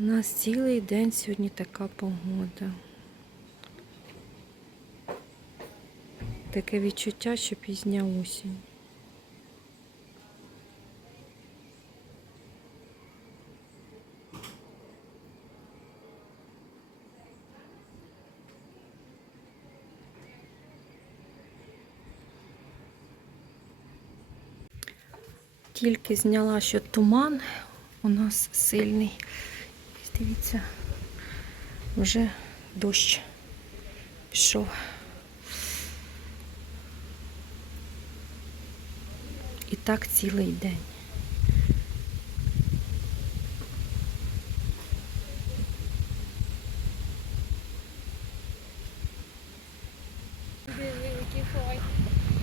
У нас цілий день сьогодні така погода. Таке відчуття, що пізня осінь. Тільки зняла, що туман у нас сильний. Дивіться, вже дощ пішов. І так цілий день.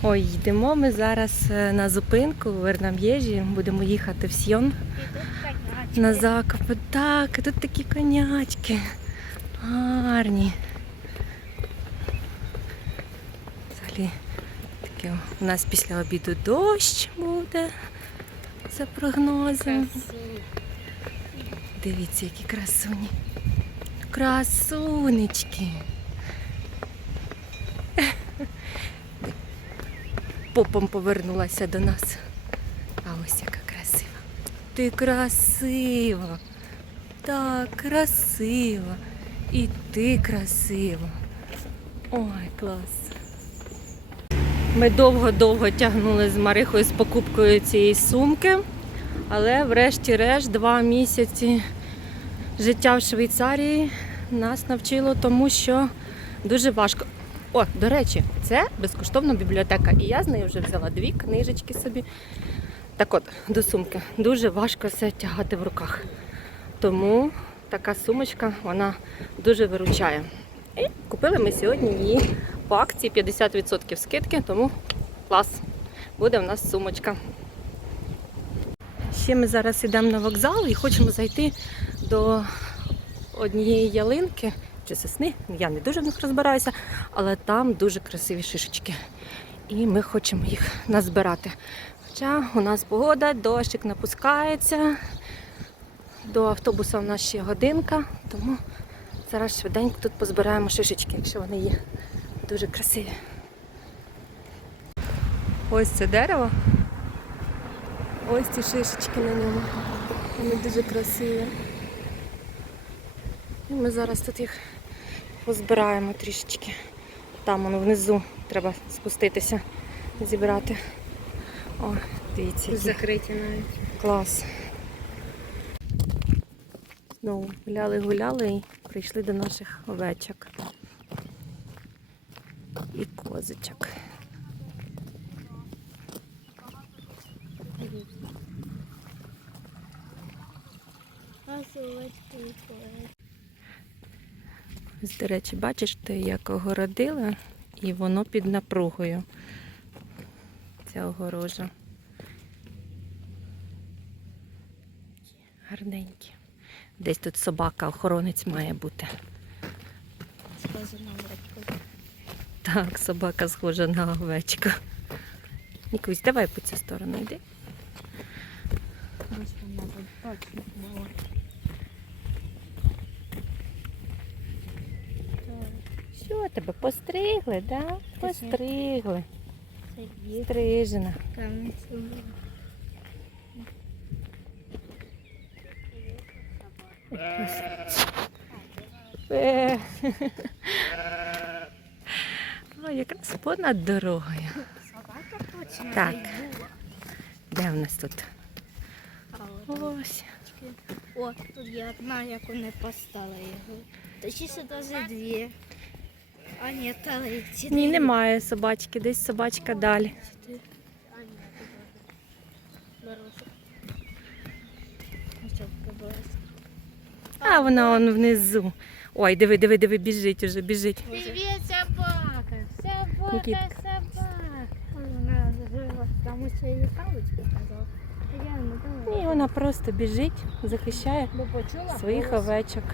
Ой, йдемо ми зараз е, на зупинку в Вернам'єжі, будемо їхати в Сьйон на закопи. Так, і тут такі конячки. Гарні. Взагалі таке у нас після обіду дощ буде за прогнозом. Дивіться, які красуні. Красунечки. Попом повернулася до нас. А ось яка красива. Ти красива. Так, красива. І ти красива. Ой, клас. Ми довго-довго тягнули з Марихою з покупкою цієї сумки, але врешті-решт два місяці життя в Швейцарії нас навчило тому, що дуже важко. О, до речі, це безкоштовна бібліотека. І я з нею вже взяла дві книжечки собі. Так от, до сумки. Дуже важко все тягати в руках. Тому така сумочка вона дуже виручає. І купили ми сьогодні її по акції 50% скидки, тому клас. Буде в нас сумочка. Ще ми зараз йдемо на вокзал і хочемо зайти до однієї ялинки чи сосни. Я не дуже в них розбираюся, але там дуже красиві шишечки. І ми хочемо їх назбирати. Хоча у нас погода, дощик напускається. До автобуса у нас ще годинка, тому зараз швиденько тут позбираємо шишечки, якщо вони є дуже красиві. Ось це дерево. Ось ці шишечки на ньому. Вони дуже красиві. І ми зараз тут їх позбираємо трішечки. Там воно внизу треба спуститися, зібрати. О, дивіться, які Закриті навіть. клас. Знову гуляли-гуляли і прийшли до наших овечок. І козочок. Ось, до речі, бачиш, ти як огородила, і воно під напругою. Ця огорожа. Гарненькі. Десь тут собака, охоронець має бути. Схоже на батьку. Так, собака схожа на овечку. Нікусь, давай по цю сторону йди. Що тебе постригли, да? Постригли. Стрижена. Е. О, якраз понад дорогою. собака точно. Так. Де в нас тут? Ось. О, тут є одна, яку не поставила його. Точніше навіть дві. А ні, третя. Ні, немає собачки, десь собачка далі. А вона он внизу. Ой, диви, диви, диви, біжить уже, біжить. Привіт, собака! Собака, Нікітка. собака! Вона зажила, тому що її паличку казав. Я не думала. Ні, вона просто біжить, захищає Бо почула своїх голос. овечок.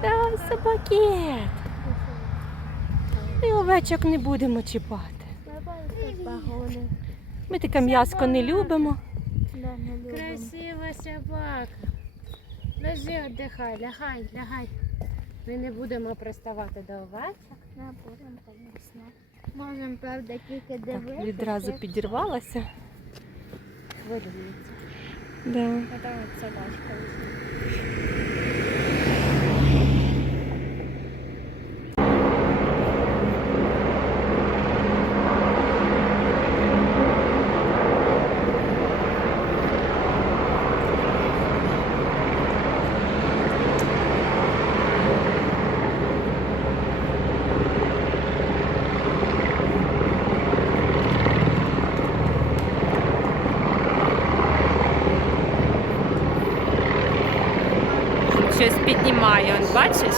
Та собакет! Ми овечок не будемо чіпати. Ми таке м'яско не любимо. Красива собака. Лежи, віддихай, лягай, лягай. Ми не будемо приставати до овечок. Не будемо, звісно. Можемо, правда, тільки Так, дивитися. відразу підірвалася. Хвилюється. Да. Там собачка Щось піднімає, бачиш?